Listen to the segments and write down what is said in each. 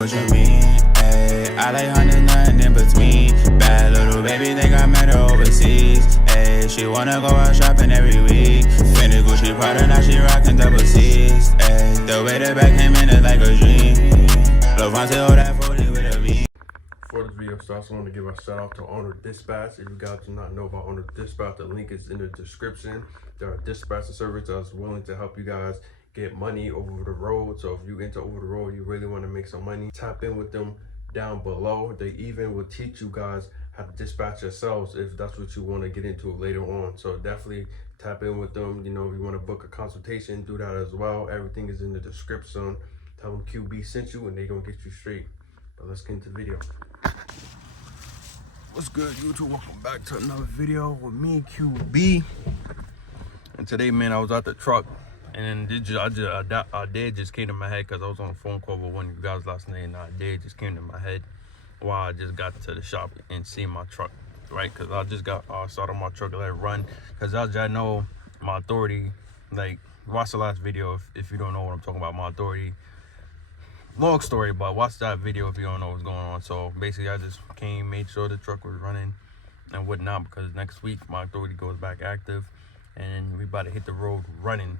What you mean? Ayy, I like hundred, nothing in between. Bad little baby, think I met her overseas. Ayy, she wanna go out shopping every week. Fendi Gucci Prada, now she rockin' double C's. Ayy, the way the back came in is like a dream. Levante, hold that 40 with a V. Before this video starts, I want to give a shout out to Arnold Dispatch. If you guys do not know about Arnold Dispatch, the link is in the description. There are dispatch service that's willing to help you guys get money over the road. So if you into over the road, you really want to make some money, tap in with them down below. They even will teach you guys how to dispatch yourselves if that's what you want to get into later on. So definitely tap in with them. You know, if you want to book a consultation, do that as well. Everything is in the description. Tell them QB sent you and they're gonna get you straight. But let's get into the video. What's good, YouTube? Welcome back to another video with me, QB. And today, man, I was at the truck, and then a day just came to my head because I was on a phone call with one of you guys last night, and a day just came to my head while I just got to the shop and seen my truck, right? Because I just got started my truck, let it run. Because as I know, my authority, like, watch the last video if you don't know what I'm talking about, my authority. Long story, but watch that video if you don't know what's going on. So basically, I just came, made sure the truck was running and whatnot, because next week my authority goes back active and we about to hit the road running,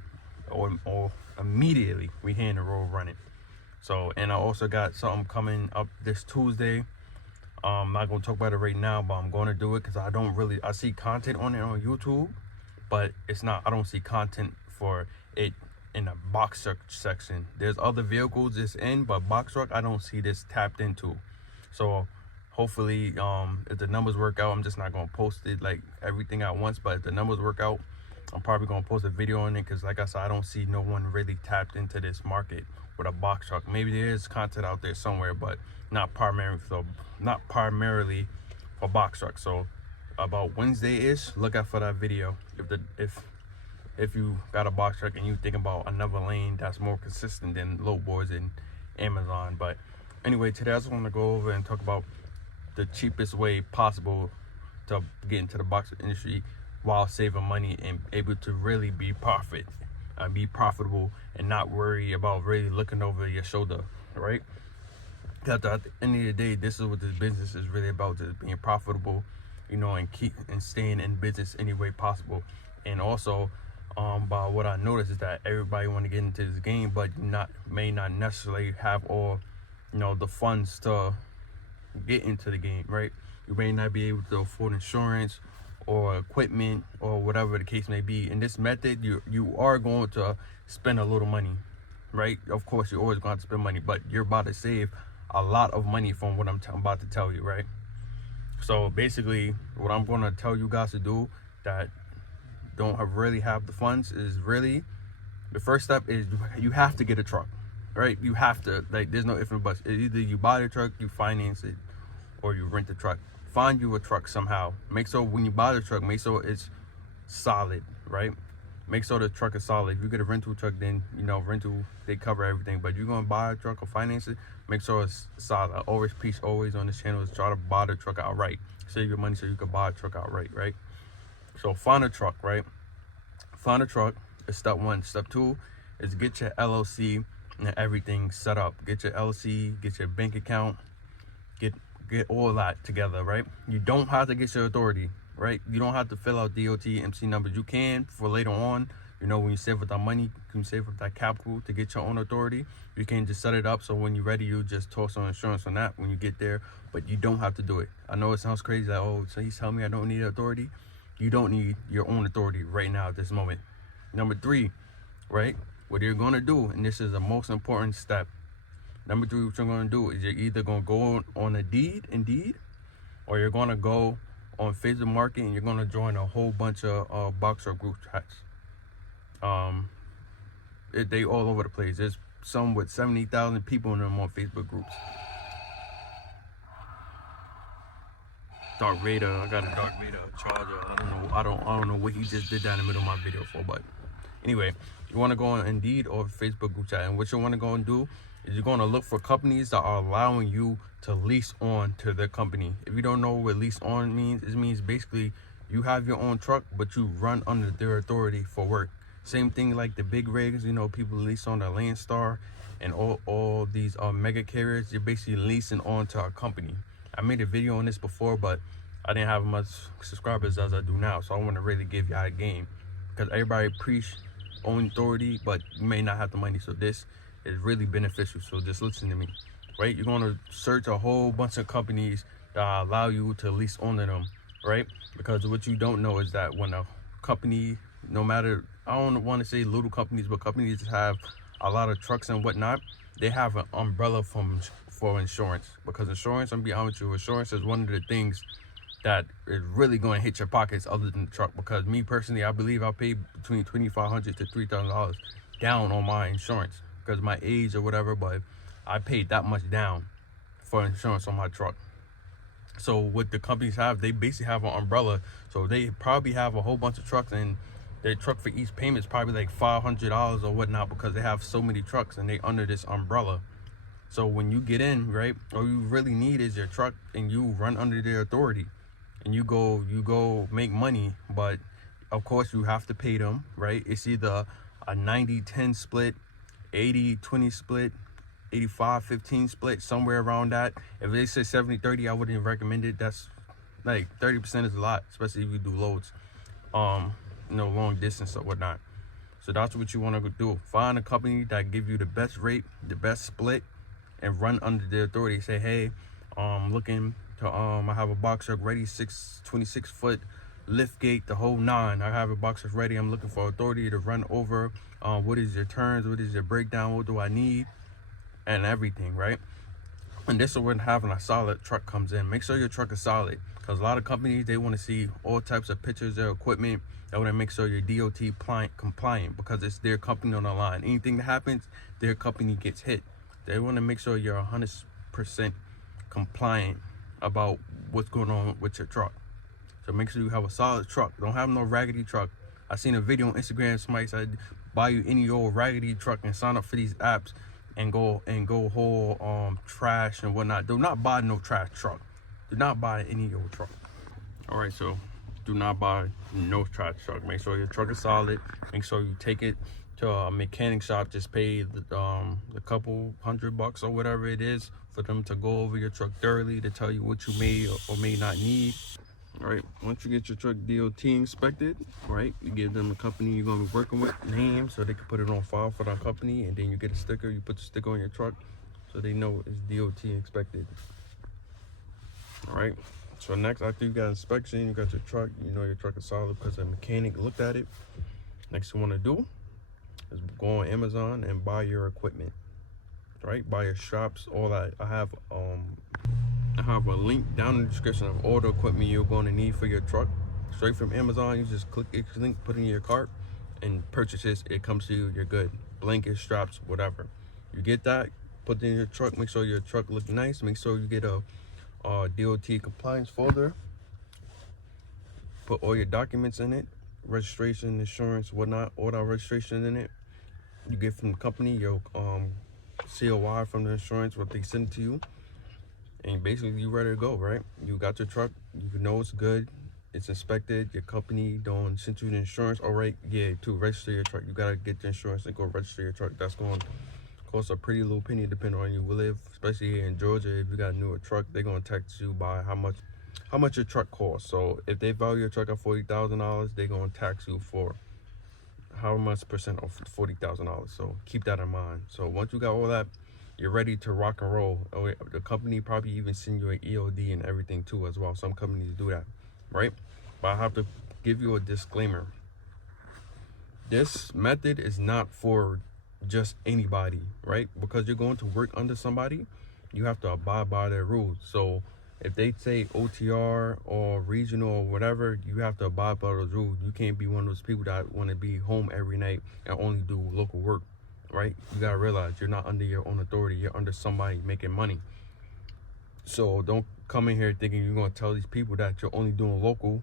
or immediately we hitting the road running. So, and I also got something coming up this Tuesday. I'm not gonna talk about it right now, but I'm gonna do it because I see content on it on YouTube, but I don't see content for it in the box truck section. There's other vehicles it's in, but box truck I don't see this tapped into. So hopefully if the numbers work out, I'm just not gonna post it like everything at once, but if the numbers work out, I'm probably gonna post a video on it, because like I said, I don't see no one really tapped into this market with a box truck. Maybe there is content out there somewhere, but not primarily for box truck. So about Wednesday-ish, look out for that video. If you got a box truck and you think about another lane that's more consistent than low boards and Amazon. But anyway, today I just want to go over and talk about the cheapest way possible to get into the box truck industry while saving money and able to really be profitable and not worry about really looking over your shoulder, right? Because at the end of the day, this is what this business is really about, just being profitable, you know, and staying in business any way possible. And also, but what I noticed is that everybody want to get into this game, but may not necessarily have all, you know, the funds to get into the game, right? You may not be able to afford insurance or equipment or whatever the case may be. In this method, you are going to spend a little money, right? Of course, you're always going to spend money, but you're about to save a lot of money from what I'm about to tell you, right? So basically, what I'm going to tell you guys to do that don't really have the funds is really, the first step is you have to get a truck, right? You have to, like, there's no ifs and buts. Either you buy the truck, you finance it, or you rent the truck. Find you a truck somehow. Make sure when you buy the truck, make sure it's solid, right? Make sure the truck is solid. If you get a rental truck, then, you know, rental, they cover everything. But you're going to buy a truck or finance it, make sure it's solid. I always preach on this channel is try to buy the truck outright. Save your money so you can buy a truck outright, right? So find a truck, right? Find a truck is step one. Step two is get your LLC and everything set up. Get your LLC, get your bank account, get all that together, right? You don't have to get your authority, right? You don't have to fill out DOT, MC numbers. You can for later on, you know, when you save with that money, you can save with that capital to get your own authority. You can just set it up so when you're ready, you just toss on insurance on that when you get there, but you don't have to do it. I know it sounds crazy, like, oh, so he's telling me I don't need authority. You don't need your own authority right now at this moment. Number three, right? What you're going to do, and this is the most important step. Number three, what you're going to do is you're either going to go on Indeed, or you're going to go on Facebook Market and you're going to join a whole bunch of box truck group chats. They all over the place. There's some with 70,000 people in them on Facebook groups. Dark Vader, I got a Dark Vader charger. I don't know what he just did that in the middle of my video for, but anyway, you want to go on Indeed or Facebook group chat, and what you want to go and do is you're going to look for companies that are allowing you to lease on to their company. If you don't know what lease on means, it means basically you have your own truck, but you run under their authority for work. Same thing like the big rigs, you know, people lease on the Landstar and all these mega carriers. You're basically leasing onto a company. I made a video on this before, but I didn't have much subscribers as I do now, so I want to really give y'all a game, because everybody preach own authority, but you may not have the money. So this is really beneficial. So just listen to me, right? You're going to search a whole bunch of companies that allow you to lease onto them, right? Because what you don't know is that when a company, no matter, I don't want to say little companies, but companies that have a lot of trucks and whatnot, they have an umbrella for insurance. Because insurance, I'm gonna be honest with you, insurance is one of the things that is really going to hit your pockets other than the truck. Because me personally, I believe I paid between $2,500 to $3,000 down on my insurance because of my age or whatever, but I paid that much down for insurance on my truck. So what the companies have, they basically have an umbrella. So they probably have a whole bunch of trucks, and their truck for each payment is probably like $500 or whatnot, because they have so many trucks and they under this umbrella. So when you get in, right, all you really need is your truck, and you run under their authority, and you go make money. But of course you have to pay them, right? It's either a 90-10 split, 80-20 split, 85-15 split, somewhere around that. If they say 70-30, I wouldn't recommend it. That's like 30% is a lot, especially if you do loads, you know, long distance or whatnot. So that's what you want to do. Find a company that give you the best rate, the best split, and run under their authority. Say, hey, looking to I have a box truck ready, 26 foot lift gate, the whole 9. I have a box truck ready. I'm looking for authority to run over. What is your turns? What is your breakdown? What do I need? And everything, right? And this is when having a solid truck comes in. Make sure your truck is solid, because a lot of companies, they want to see all types of pictures of their equipment. They want to make sure you're DOT compliant, because it's their company on the line. Anything that happens, their company gets hit. They want to make sure you're 100% compliant about what's going on with your truck. So make sure you have a solid truck. Don't have no raggedy truck. I seen a video on Instagram, somebody said, buy you any old raggedy truck and sign up for these apps and go haul trash and whatnot. Do not buy no trash truck. Do not buy any old truck. All right, so do not buy no trash truck. Make sure your truck is solid. Make sure you take it to a mechanic shop. Just pay a couple $100 or whatever it is for them to go over your truck thoroughly, to tell you what you may or may not need. All right, once you get your truck DOT inspected, right, you give them the company you're going to be working with name, so they can put it on file for that company, and then you get a sticker. You put the sticker on your truck so they know it's DOT inspected. All right, so next, after you got inspection, you got your truck, you know your truck is solid because the mechanic looked at it. Next you want to do is go on Amazon and buy your equipment, right? Buy your straps, all that. I have a link down in the description of all the equipment you're going to need for your truck. Straight from Amazon, you just click each link, put it in your cart, and purchase this. It comes to you, you're good. Blankets, straps, whatever. You get that, put it in your truck, make sure your truck looks nice. Make sure you get a DOT compliance folder. Put all your documents in it, registration, insurance, whatnot, all that registration in it. You get from the company your COI from the insurance, what they send to you. And basically you ready to go, right? You got your truck, you know it's good, it's inspected, your company don't send you the insurance. All right, yeah, to register your truck, you gotta get the insurance and go register your truck. That's going to cost a pretty little penny depending on you live, especially here in Georgia. If you got a newer truck, they're gonna tax you by how much your truck costs. So if they value your truck at $40,000, they're gonna tax you for how much percent of $40,000. So keep that in mind. So once you got all that, you're ready to rock and roll. The company probably even send you an EOD and everything too as well. Some companies do that, right? But I have to give you a disclaimer. This method is not for just anybody, right? Because you're going to work under somebody, you have to abide by their rules. So if they say OTR or regional or whatever, you have to abide by those rules. You can't be one of those people that want to be home every night and only do local work. Right? You gotta realize you're not under your own authority. You're under somebody making money. So don't come in here thinking you're gonna tell these people that you're only doing local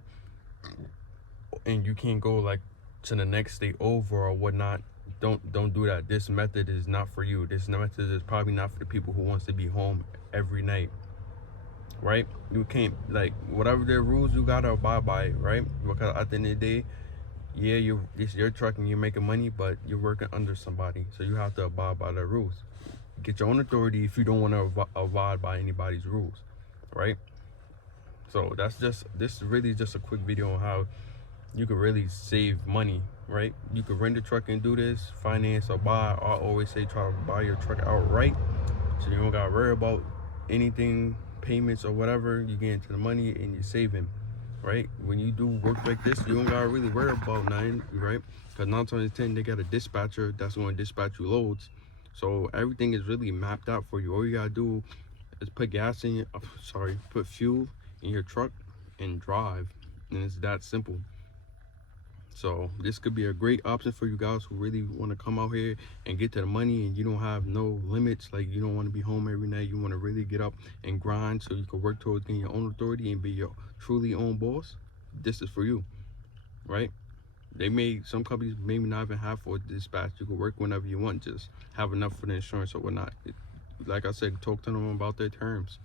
and you can't go like to the next state over or whatnot. Don't do that. This method is not for you. This method is probably not for the people who wants to be home every night. Right? You can't, like, whatever their rules, you gotta abide by it, right? Because at the end of the day, yeah, it's your truck and you're making money, but you're working under somebody, so you have to abide by their rules. Get your own authority if you don't want to abide by anybody's rules, right? So this is really just a quick video on how you could really save money, right? You could rent a truck and do this, finance or buy. I always say try to buy your truck outright, so you don't gotta worry about anything, payments or whatever. You get into the money and you're saving, right? When you do work like this, you don't gotta really worry about nothing, right? Because 9 times out of 10 they got a dispatcher that's going to dispatch you loads, so everything is really mapped out for you. All you gotta do is put put fuel in your truck and drive, and it's that simple. So this could be a great option for you guys who really want to come out here and get to the money, and you don't have no limits. Like, you don't want to be home every night. You want to really get up and grind so you can work towards getting your own authority and be your truly own boss. This is for you, right? Some companies maybe not even have for dispatch. You can work whenever you want, just have enough for the insurance or whatnot. Like I said, talk to them about their terms.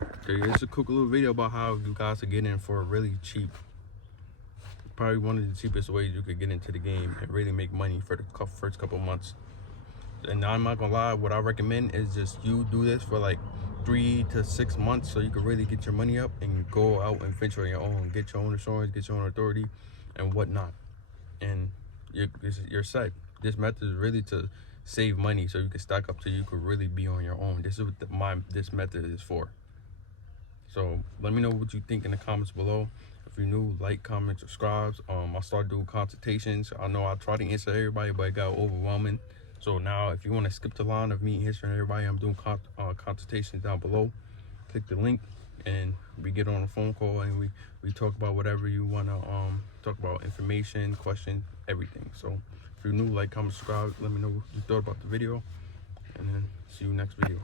Okay, it's a quick little video about how you guys are getting in for a really cheap, probably one of the cheapest ways you could get into the game and really make money for the first couple months. And I'm not gonna lie, what I recommend is just you do this for like 3 to 6 months, so you can really get your money up and go out and venture on your own, get your own insurance, get your own authority and whatnot, and you're set. This method is really to save money so you can stack up so you could really be on your own. This is what this method is for. So let me know what you think in the comments below. If you're new, like, comment, subscribe. I started doing consultations. I know I tried to answer everybody, but it got overwhelming. So now if you want to skip the line of me answering everybody, I'm doing consultations down below. Click the link and we get on a phone call and we talk about whatever you want to talk about, information, question, everything. So if you're new, like, comment, subscribe. Let me know what you thought about the video, and then see you next video.